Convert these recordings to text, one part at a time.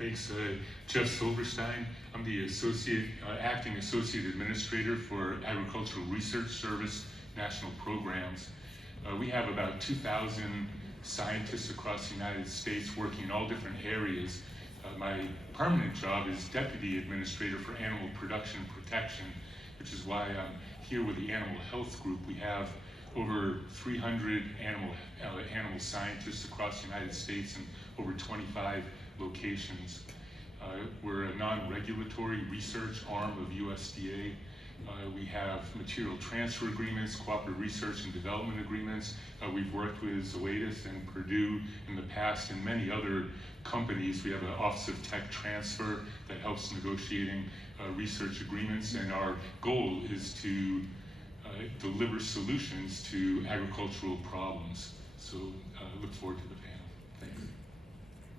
Thanks, Jeff Silverstein. I'm the acting associate administrator for Agricultural Research Service National Programs. We have about 2,000 scientists across the United States working in all different areas. My permanent job is Deputy Administrator for Animal Production Protection, which is why I'm here with the Animal Health Group. We have over 300 animal scientists across the United States in over 25 locations. We're a non-regulatory research arm of USDA. We have material transfer agreements, cooperative research and development agreements. We've worked with Zoetis and Purdue in the past and many other companies. We have an Office of Tech Transfer that helps negotiating research agreements, and our goal is to deliver solutions to agricultural problems. So look forward to the panel. Thanks.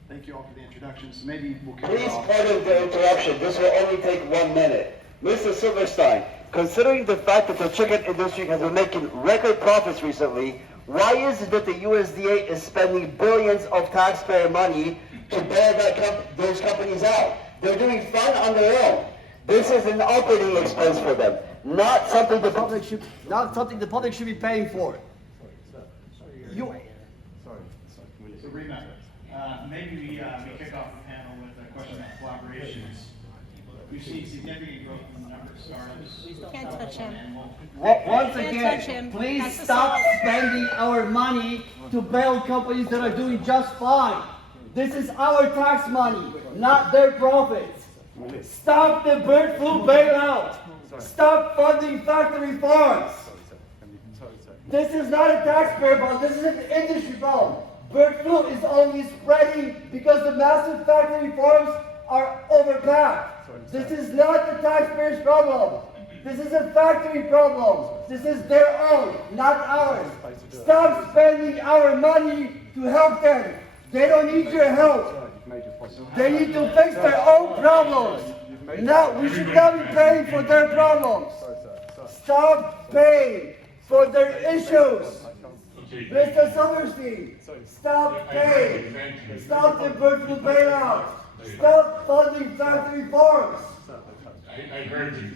Thank you all for the introductions. Maybe we'll kick Please it off. pardon the interruption. This will only take 1 minute. Mr. Silverstein, considering the fact that the chicken industry has been making record profits recently, why is it that the USDA is spending billions of taxpayer money to bail those companies out? They're doing fine on their own. This is an operating expense for them, not something the public should be paying for. So remember, maybe we kick off the panel with a question about collaborations. We've seen significant growth in the number of startups. Can't touch him. Once Can't again, touch him. please That's stop assault. spending our money to bail companies that are doing just fine. This is our tax money, not their profits. Stop the bird flu bailout. Stop funding factory farms. This is not a taxpayer problem, this is an industry problem. Bird flu is only spreading because the massive factory farms are overpacked. This is not the taxpayer's problem. This is a factory problem. This is their own, not ours. Stop spending our money to help them. They don't need your help. They need to fix their own problems. No, we should not be paying for their problems. Stop paying for their issues. Mr. Silverstein, stop paying. Stop the bird flu bailout. Stop funding factory farms. I heard you.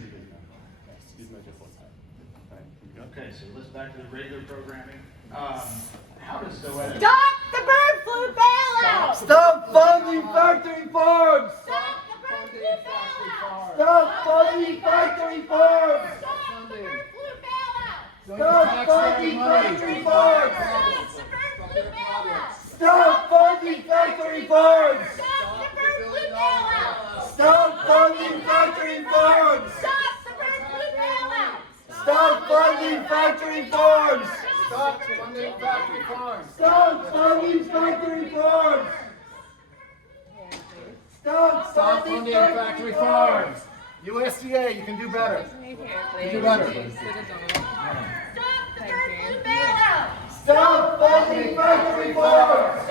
Okay, so let's back to the regular programming. How does Zoetis... Stop the bird flu bailout! Stop funding factory farms. Stop the bird flu bailout! Stop funding factory farms. Stop the bird flu bailout! Stop funding factory farms. Stop the bird flu bailout! Stop funding factory farms. Stop the bird flu bailout! Stop funding factory farms. Stop the bird flu bailout! Stop funding factory farms. Stop funding factory farms. Stop funding factory farms. USDA, you can do better. You can do better. Stop funding factory farms.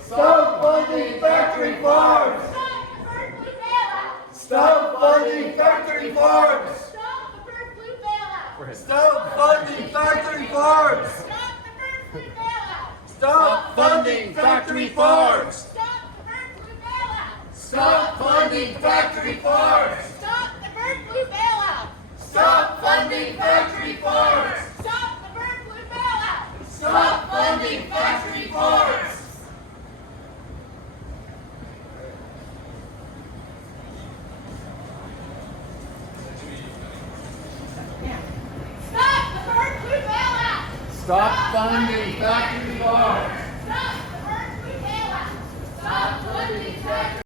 Stop funding factory farms. Stop funding factory farms. Stop funding factory farms. Stop funding factory farms. Stop funding factory farms. Stop the bird flu bailout! Stop funding factory farms. Stop the bird flu bailout! Stop funding factory farms. Stop the bird flu bailout! Stop funding factory